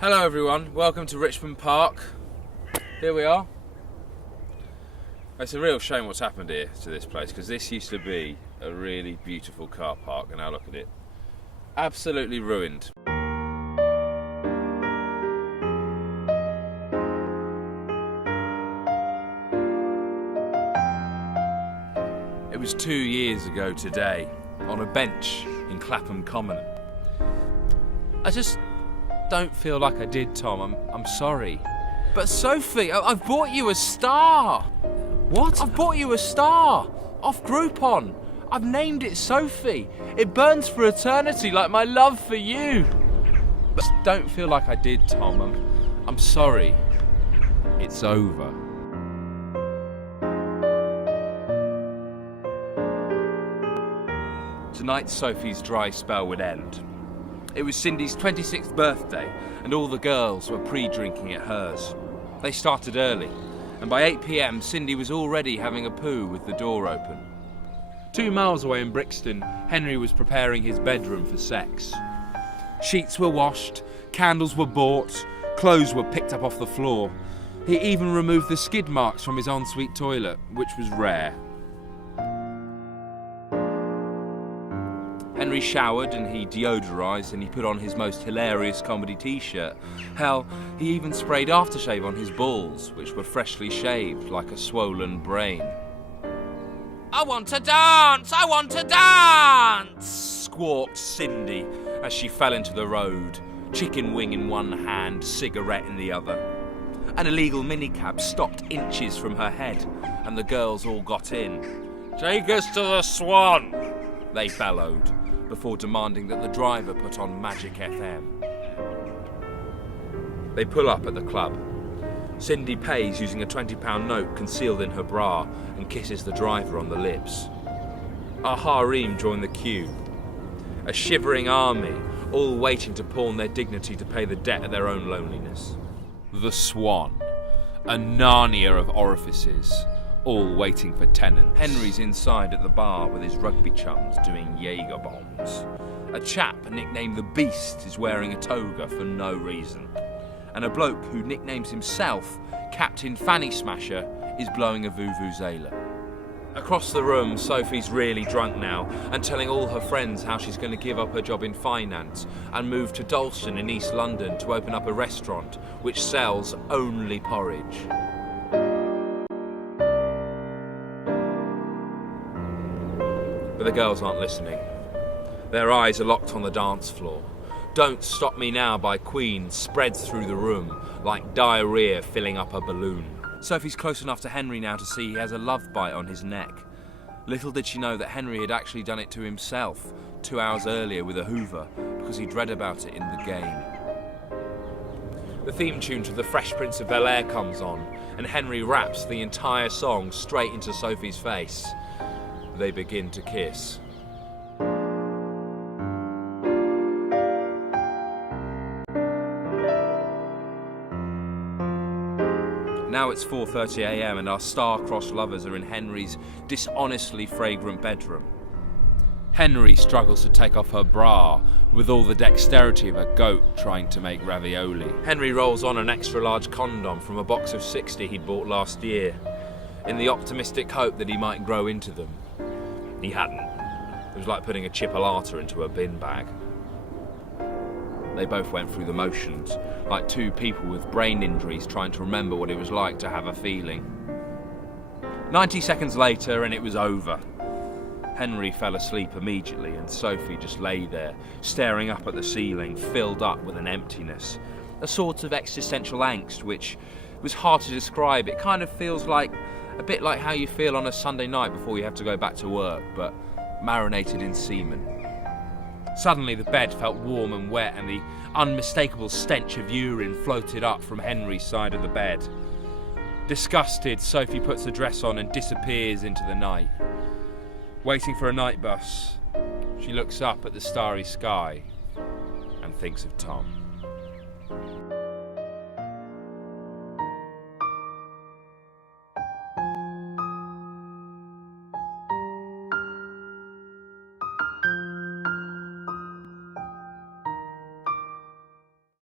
Hello everyone, welcome to Richmond Park. Here we are. It's a real shame what's happened here to this place, because this used to be a really beautiful car park, and now look at it. Absolutely ruined. It was 2 years ago today, on a bench in Clapham Common. I just don't feel like I did, Tom. I'm sorry. But Sophie, I've bought you a star. What? I've bought you a star off Groupon. I've named it Sophie. It burns for eternity like my love for you. But don't feel like I did, Tom. I'm sorry. It's over. Tonight, Sophie's dry spell would end. It was Cindy's 26th birthday, and all the girls were pre-drinking at hers. They started early, and by 8 p.m, Cindy was already having a poo with the door open. 2 miles away in Brixton, Henry was preparing his bedroom for sex. Sheets were washed, candles were bought, clothes were picked up off the floor. He even removed the skid marks from his ensuite toilet, which was rare. Henry showered and he deodorised and he put on his most hilarious comedy t-shirt. Hell, he even sprayed aftershave on his balls, which were freshly shaved like a swollen brain. "I want to dance! I want to dance!" squawked Cindy as she fell into the road, chicken wing in one hand, cigarette in the other. An illegal minicab stopped inches from her head and the girls all got in. "Take us to the Swan!" they bellowed, before demanding that the driver put on Magic FM. They pull up at the club. Cindy pays using a £20 note concealed in her bra and kisses the driver on the lips. Our harem join the queue. A shivering army, all waiting to pawn their dignity to pay the debt of their own loneliness. The Swan, a Narnia of orifices, all waiting for tenants. Henry's inside at the bar with his rugby chums doing Jaeger bombs. A chap nicknamed the Beast is wearing a toga for no reason. And a bloke who nicknames himself Captain Fanny Smasher is blowing a vuvuzela. Across the room, Sophie's really drunk now and telling all her friends how she's going to give up her job in finance and move to Dalston in East London to open up a restaurant which sells only porridge. But the girls aren't listening. Their eyes are locked on the dance floor. Don't Stop Me Now by Queen spreads through the room like diarrhea filling up a balloon. Sophie's close enough to Henry now to see he has a love bite on his neck. Little did she know that Henry had actually done it to himself 2 hours earlier with a Hoover because he'd read about it in the game. The theme tune to The Fresh Prince of Bel-Air comes on and Henry raps the entire song straight into Sophie's face. They begin to kiss. Now it's 4:30 a.m. and our star-crossed lovers are in Henry's dishonestly fragrant bedroom. Henry struggles to take off her bra with all the dexterity of a goat trying to make ravioli. Henry rolls on an extra-large condom from a box of 60 he'd bought last year, in the optimistic hope that he might grow into them. He hadn't. It was like putting a chipolata into a bin bag. They both went through the motions, like two people with brain injuries trying to remember what it was like to have a feeling. 90 seconds later and it was over. Henry fell asleep immediately and Sophie just lay there, staring up at the ceiling, filled up with an emptiness. A sort of existential angst which was hard to describe. It kind of feels like a bit like how you feel on a Sunday night before you have to go back to work, but marinated in semen. Suddenly the bed felt warm and wet and the unmistakable stench of urine floated up from Henry's side of the bed. Disgusted, Sophie puts the dress on and disappears into the night. Waiting for a night bus, she looks up at the starry sky and thinks of Tom.